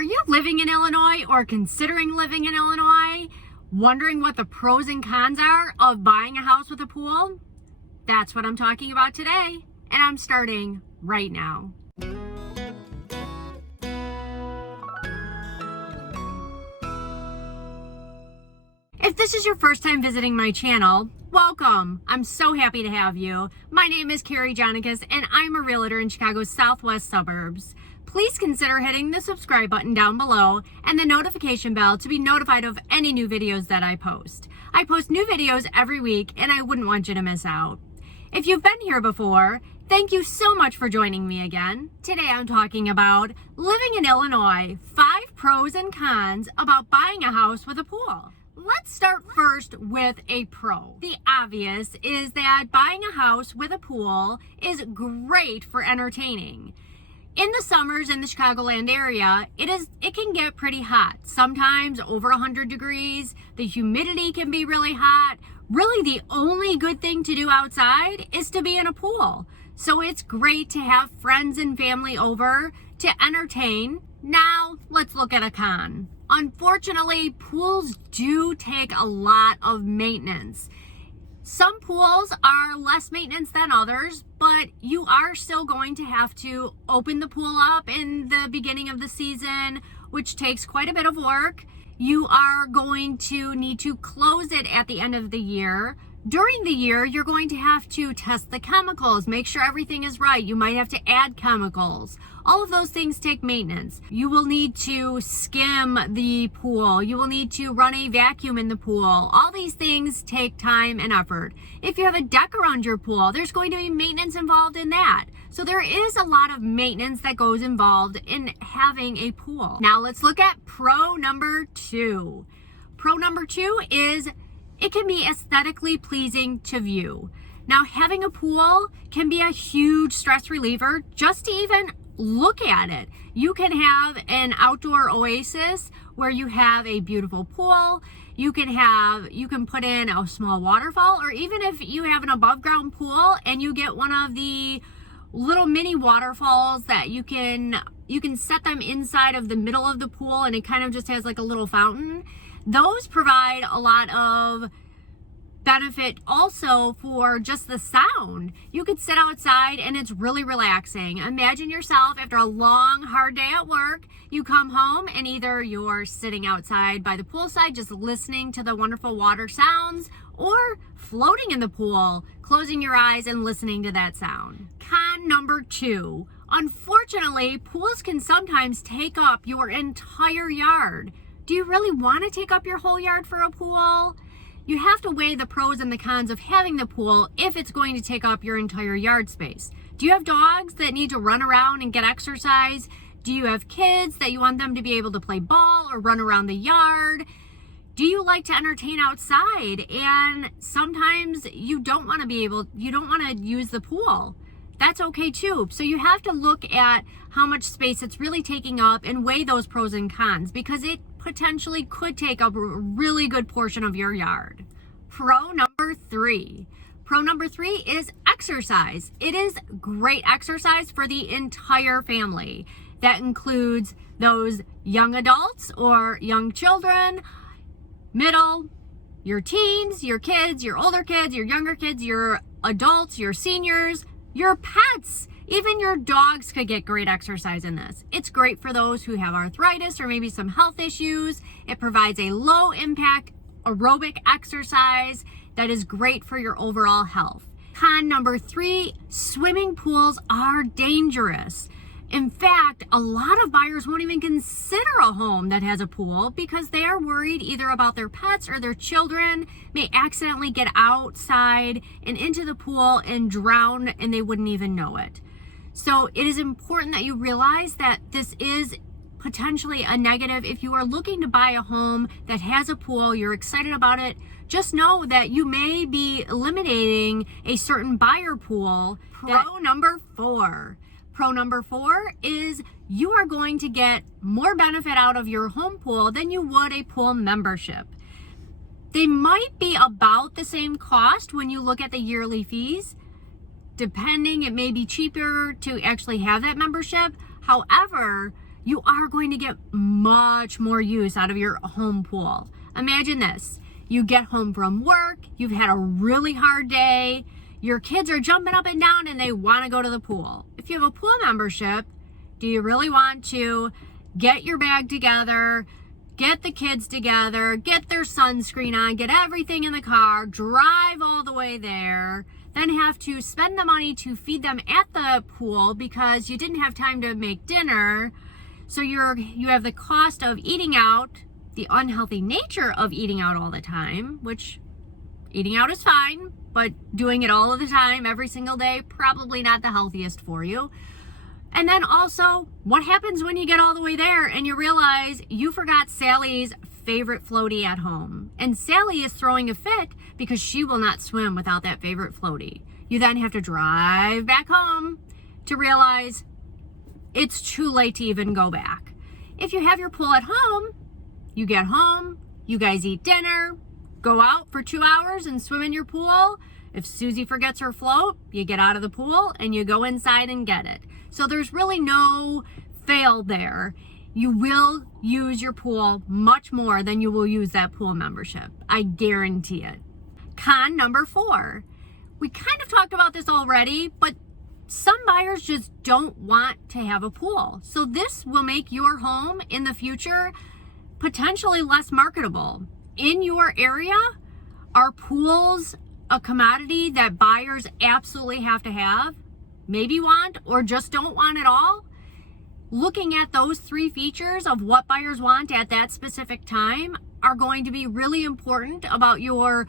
Are you living in Illinois or considering living in Illinois? Wondering what the pros and cons are of buying a house with a pool? That's what I'm talking about today, and I'm starting right now. If this is your first time visiting my channel, welcome. I'm so happy to have you. My name is Carrie Jonicus, and I'm a realtor in Chicago's southwest suburbs. Please consider hitting the subscribe button down below and the notification bell to be notified of any new videos that I post. I post new videos every week, and I wouldn't want you to miss out. If you've been here before, thank you so much for joining me again. Today I'm talking about living in Illinois, 5 pros and cons about buying a house with a pool. Let's start first with a pro. The obvious is that buying a house with a pool is great for entertaining. In the summers in the Chicagoland area, it can get pretty hot. Sometimes over 100 degrees. The humidity can be really hot. Really, the only good thing to do outside is to be in a pool. So it's great to have friends and family over to entertain. Now, let's look at a con. Unfortunately, pools do take a lot of maintenance. Some pools are less maintenance than others, but you are still going to have to open the pool up in the beginning of the season, which takes quite a bit of work. You are going to need to close it at the end of the year. During the year, you're going to have to test the chemicals, make sure everything is right. You might have to add chemicals. All of those things take maintenance. You will need to skim the pool. You will need to run a vacuum in the pool. All these things take time and effort. If you have a deck around your pool, there's going to be maintenance involved in that. So there is a lot of maintenance that goes involved in having a pool. Now let's look at pro number 2. Pro number 2 is it can be aesthetically pleasing to view. Now, having a pool can be a huge stress reliever just to even look at it. You can have an outdoor oasis where you have a beautiful pool. You can put in a small waterfall, or even if you have an above ground pool and you get one of the little mini waterfalls that you can set them inside of the middle of the pool, and it kind of just has like a little fountain. Those provide a lot of benefit also for just the sound. You could sit outside and it's really relaxing. Imagine yourself after a long, hard day at work, you come home and either you're sitting outside by the poolside just listening to the wonderful water sounds, or floating in the pool, closing your eyes and listening to that sound. Con number 2. Unfortunately, pools can sometimes take up your entire yard. Do you really want to take up your whole yard for a pool? You have to weigh the pros and the cons of having the pool if it's going to take up your entire yard space. Do you have dogs that need to run around and get exercise? Do you have kids that you want them to be able to play ball or run around the yard? Do you like to entertain outside and sometimes you don't want to use the pool? That's okay too. So you have to look at how much space it's really taking up and weigh those pros and cons, because it potentially could take up a really good portion of your yard. Pro number 3. Pro number 3 is exercise. It is great exercise for the entire family. That includes those young adults or young children, middle, your teens, your kids, your older kids, your younger kids, your adults, your seniors, your pets. Even your dogs could get great exercise in this. It's great for those who have arthritis or maybe some health issues. It provides a low impact aerobic exercise that is great for your overall health. Con number 3, swimming pools are dangerous. In fact, a lot of buyers won't even consider a home that has a pool because they are worried either about their pets or their children may accidentally get outside and into the pool and drown, and they wouldn't even know it. So it is important that you realize that this is potentially a negative. If you are looking to buy a home that has a pool, you're excited about it, just know that you may be eliminating a certain buyer pool. Pro number 4. Pro number 4 is you are going to get more benefit out of your home pool than you would a pool membership. They might be about the same cost when you look at the yearly fees. Depending, it may be cheaper to actually have that membership. However, you are going to get much more use out of your home pool. Imagine this. You get home from work, you've had a really hard day, your kids are jumping up and down and they want to go to the pool. If you have a pool membership, do you really want to get your bag together, get the kids together, get their sunscreen on, get everything in the car, drive all the way there, then have to spend the money to feed them at the pool because you didn't have time to make dinner? So you have the cost of eating out, the unhealthy nature of eating out all the time, which eating out is fine, but doing it all of the time, every single day, probably not the healthiest for you. And then also, what happens when you get all the way there and you realize you forgot Sally's favorite floaty at home? And Sally is throwing a fit because she will not swim without that favorite floaty. You then have to drive back home to realize it's too late to even go back. If you have your pool at home, you get home, you guys eat dinner, go out for 2 hours and swim in your pool. If Susie forgets her float, you get out of the pool and you go inside and get it. So there's really no fail there. You will use your pool much more than you will use that pool membership. I guarantee it. Con number 4. We kind of talked about this already, but some buyers just don't want to have a pool. So this will make your home in the future potentially less marketable. In your area, are pools a commodity that buyers absolutely have to have, maybe want, or just don't want at all? Looking at those 3 features of what buyers want at that specific time are going to be really important about your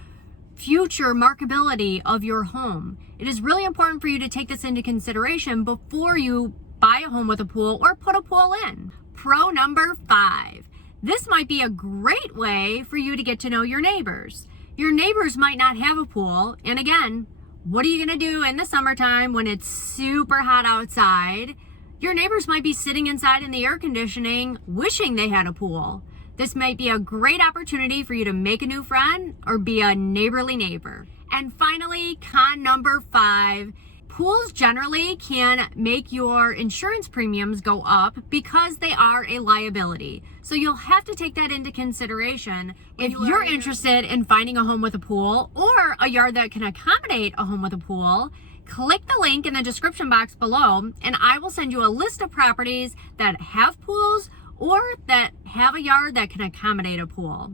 future marketability of your home. It is really important for you to take this into consideration before you buy a home with a pool or put a pool in. Pro number 5. This might be a great way for you to get to know your neighbors. Your neighbors might not have a pool, and again, what are you going to do in the summertime when it's super hot outside? Your neighbors might be sitting inside in the air conditioning wishing they had a pool. This might be a great opportunity for you to make a new friend or be a neighborly neighbor. And finally, con number 5. Pools generally can make your insurance premiums go up because they are a liability. So you'll have to take that into consideration. If you're interested in finding a home with a pool or a yard that can accommodate a home with a pool, click the link in the description box below and I will send you a list of properties that have pools or that have a yard that can accommodate a pool.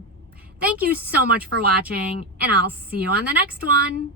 Thank you so much for watching, and I'll see you on the next one.